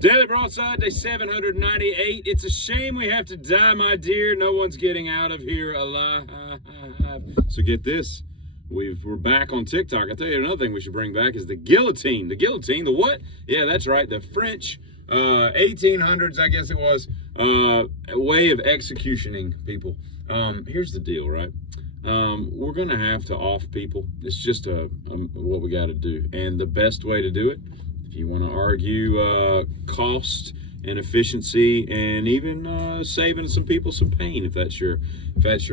Daily Broadside, day 798. It's a shame we have to die, my dear. No one's getting out of here alive. So get this. We're back on TikTok. I'll tell you another thing we should bring back is the guillotine. The guillotine, the what? Yeah, that's right. The French 1800s, I guess it was, way of executioning people. Here's the deal, right? We're going to have to off people. It's just what we got to do. And the best way to do it, if you want to argue cost and efficiency and even saving some people some pain, if that's your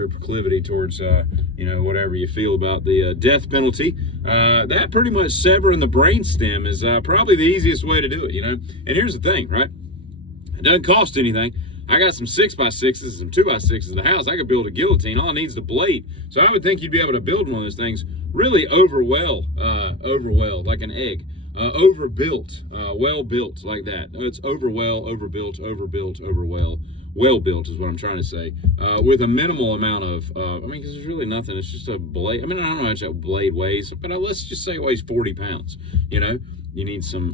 proclivity towards whatever you feel about the death penalty, that pretty much severing the brainstem is probably the easiest way to do it. And here's the thing, right? It doesn't cost anything. I got some 6x6s, some 2x6s in the house. I could build a guillotine. All I need is the blade. So I would think you'd be able to build one of those things really overwell, like an egg. Overbuilt, well built, like that. It's overwell, overbuilt, overwell. Well built is what I'm trying to say. With a minimal amount of, because there's really nothing. It's just a blade. I don't know how much that blade weighs, but let's just say it weighs 40 pounds. You need some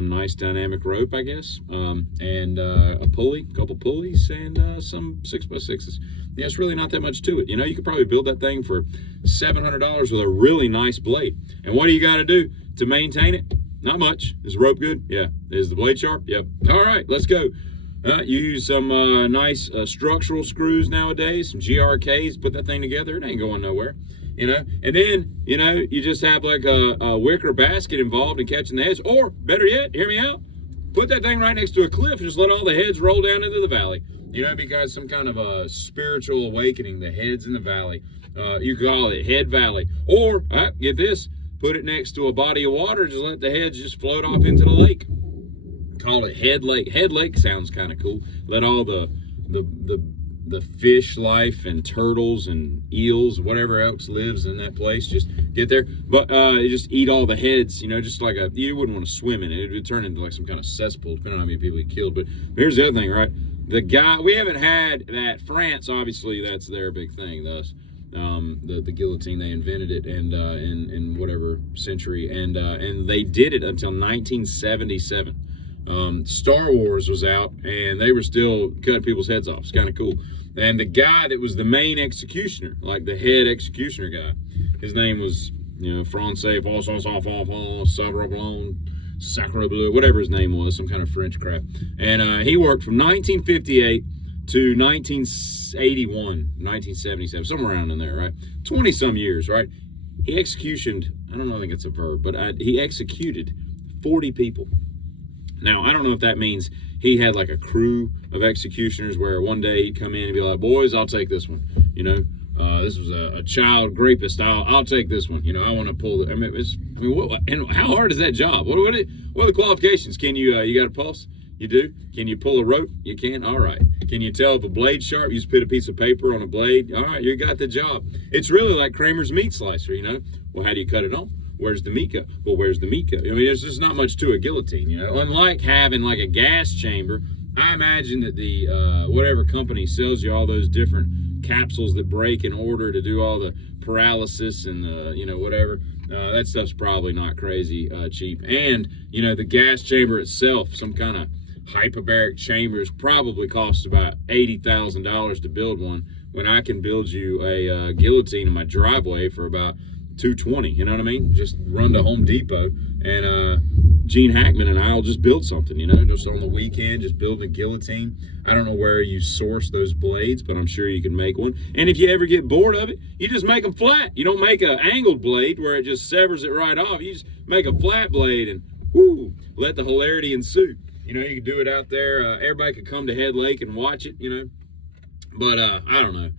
nice dynamic rope, I guess, and a pulley, a couple pulleys, and some 6x6s. Yeah, it's really not that much to it. You could probably build that thing for $700 with a really nice blade. And what do you got to do to maintain it? Not much. Is the rope good? Yeah. Is the blade sharp? Yep. All right, let's go. You use some nice structural screws nowadays, some GRKs, put that thing together. It ain't going nowhere. And then, you just have like a wicker basket involved in catching the heads. Or, better yet, hear me out, put that thing right next to a cliff and just let all the heads roll down into the valley. Because some kind of a spiritual awakening, the heads in the valley. You could call it Head Valley. Or, get this, put it next to a body of water and just let the heads just float off into the lake. Call it Head Lake. Head Lake sounds kind of cool. Let all the fish life and turtles and eels, whatever else lives in that place, just get there. But just eat all the heads, just like you wouldn't want to swim in it. It would turn into like some kind of cesspool, depending on how many people you killed. But here's the other thing, right? The guy, we haven't had that. France, obviously, that's their big thing, thus. The guillotine, they invented it and in whatever century, and they did it until 1977. Star Wars was out and they were still cutting people's heads off. It's kind of cool. And the guy that was the main executioner, like the head executioner guy, his name was Francais, Sacre Bleu, whatever his name was, some kind of French crap. And he worked from 1958 to 1981, 1977, somewhere around in there, right? 20-some years, right? He executioned, I think it's a verb, but he executed 40 people. Now, I don't know if that means he had like a crew of executioners where one day he'd come in and be like, boys, I'll take this one. This was a child rapist. I'll take this one. I want to pull it. And how hard is that job? What are the qualifications? Can you got a pulse? You do? Can you pull a rope? You can? All right. Can you tell if a blade's sharp? You just put a piece of paper on a blade. All right, you got the job. It's really like Kramer's meat slicer, Well, how do you cut it on? Where's the meat go? Well, where's the meat go? There's just not much to a guillotine, Unlike having like a gas chamber, I imagine that the whatever company sells you all those different capsules that break in order to do all the paralysis and the, whatever, that stuff's probably not crazy cheap. And, the gas chamber itself, some kind of hyperbaric chambers, probably costs about $80,000 to build one, when I can build you a guillotine in my driveway for about $220. You know what I mean? Just run to Home Depot and Gene Hackman and I'll just build something, just on the weekend, just build a guillotine. I don't know where you source those blades, but I'm sure you can make one. And if you ever get bored of it, you just make them flat. You don't make an angled blade where it just severs it right off. You just make a flat blade and let the hilarity ensue. You can do it out there. Everybody could come to Head Lake and watch it, But I don't know.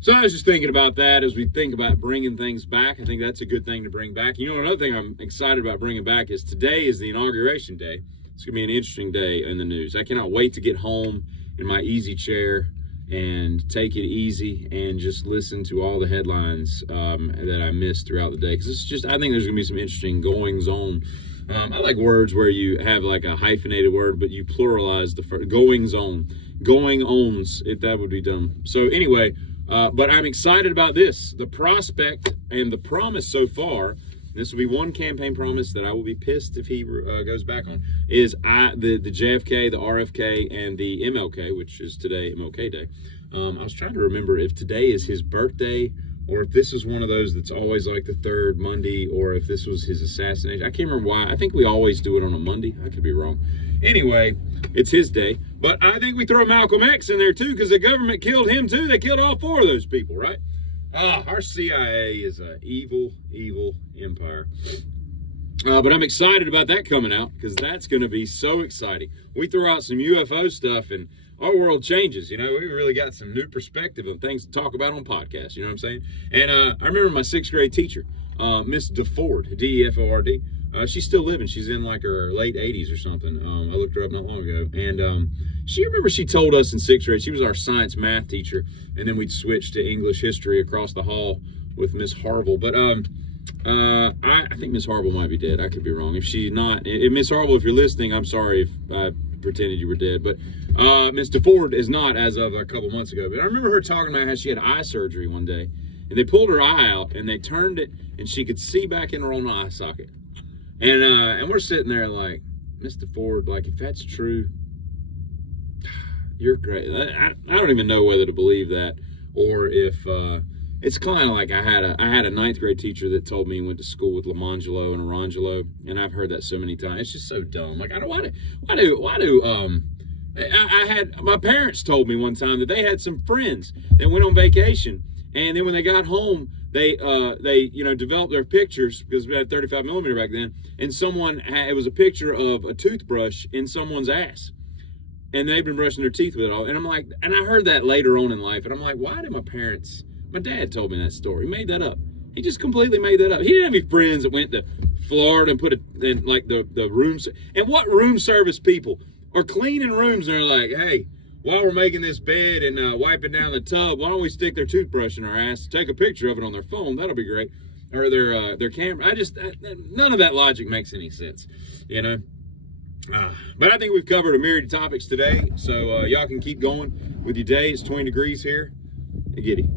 So I was just thinking about that as we think about bringing things back. I think that's a good thing to bring back. Another thing I'm excited about bringing back is today is the inauguration day. It's going to be an interesting day in the news. I cannot wait to get home in my easy chair and take it easy and just listen to all the headlines that I missed throughout the day. Because I think there's going to be some interesting goings on. I like words where you have like a hyphenated word, but you pluralize the first. Goings on. Going ons, if that would be dumb. So anyway, but I'm excited about this. The prospect and the promise so far this will be one campaign promise that I will be pissed if he goes back on, is the JFK, the RFK, and the MLK, which is today MLK Day. I was trying to remember if today is his birthday or if this is one of those that's always like the third Monday, or if this was his assassination. I can't remember why. I think we always do it on a Monday. I could be wrong. Anyway, it's his day. But I think we throw Malcolm X in there too, because the government killed him too. They killed all 4 of those people, right? Our CIA is an evil, evil empire. But I'm excited about that coming out, because that's going to be so exciting. We throw out some UFO stuff and our world changes. You know, we really got some new perspective on things to talk about on podcasts. You know what I'm saying? And I remember my 6th grade teacher, Miss DeFord, D-E-F-O-R-D. She's still living. She's in like her late 80s or something. I looked her up not long ago. And she told us in 6th grade, she was our science math teacher. And then we'd switch to English history across the hall with Miss Harville. But I think Miss Harville might be dead. I could be wrong. If she's not, Miss Harville, if you're listening, I'm sorry if I pretended you were dead. But Miss DeFord is not, as of a couple months ago. But I remember her talking about how she had eye surgery one day. And they pulled her eye out and they turned it and she could see back in her own eye socket. And we're sitting there like, Miss DeFord, like, if that's true, you're great. I don't even know whether to believe that, or if it's kind of like I had a 9th grade teacher that told me he went to school with Lamangelo and Orangelo, and I've heard that so many times. It's just so dumb. Like, I had my parents told me one time that they had some friends that went on vacation, and then when they got home, they developed their pictures, because we had 35 millimeter back then, and it was a picture of a toothbrush in someone's ass. And they've been brushing their teeth with it all. And I'm like, and I heard that later on in life. And I'm like, why did my dad told me that story. He made that up. He just completely made that up. He didn't have any friends that went to Florida and put it in like the rooms. And what room service people are cleaning rooms and they're like, hey, while we're making this bed and wiping down the tub, why don't we stick their toothbrush in our ass, take a picture of it on their phone? That'll be great. Or their camera. None of that logic makes any sense, you know? But I think we've covered a myriad of topics today, so y'all can keep going with your day. It's 20 degrees here. Hey, Giddy.